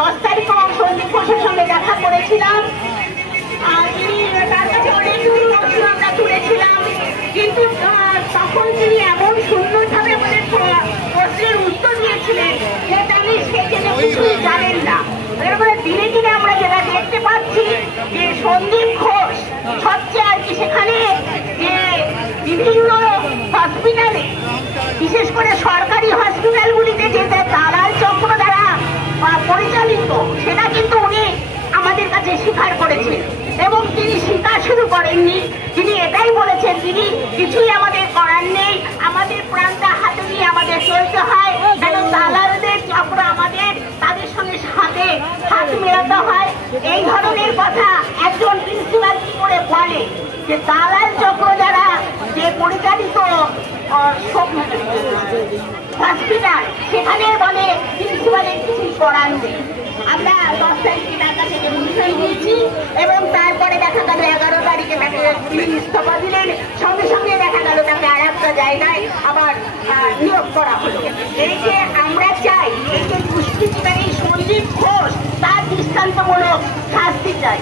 10 তারিখে সন্দীপ ঘোষের সঙ্গে দেখা করেছিলাম। তার কাছে অনেকগুলো প্রশ্ন আমরা তুলেছিলাম, কিন্তু তখন তিনি এমন সুন্দরভাবে আমাদের প্রশ্নের উত্তর দিয়েছিলেন যে তিনি সেখানে কিছুই জানেন না। এরপরে ধীরে ধীরে আমরা যেটা দেখতে পাচ্ছি যে সন্দীপ ঘোষ সবচেয়ে আর কি সেখানে যে বিভিন্ন হসপিটালে, বিশেষ করে সরকারি হসপিটালগুলিতে যে দালাল চক্র দ্বারা পরিচালিত, সেটা কিন্তু উনি আমাদের কাছে স্বীকার করেছেন। এবং তিনি স্বীকার শুরু করেননি, তিনি এটাই বলেছেন তিনি কিছুই আমাদের করার নেই, আমাদের প্রাণটা হাতে নিয়ে আমাদের চলতে হয়, কারণ দালালদের চক্র আমাদের তাদের সঙ্গে হাত মেলাতে হয়। এই ধরনের কথা একজন প্রিন্সিপাল কি করে বলে যে দালাল চক্র যারা যে পরিচালিত হসপিটাল, সেখানে বলে প্রিন্সিপালের কিছুই করার নেই। আমরা 10 তারিখে তার কাছে ডেপুটেশন দিয়েছি এবং তারপরে দেখা গেল 11 তারিখে তাকে ইস্তফা দিলেন, সঙ্গে সঙ্গে দেখা গেল তাকে আর একটা জায়গায় আবার নিয়োগ করা হলো। এই যে আমরা চাই এই যে দুষ্কৃতিকারী সন্দীপ ঘোষ, তার দৃষ্টান্তমূলক শাস্তি চাই।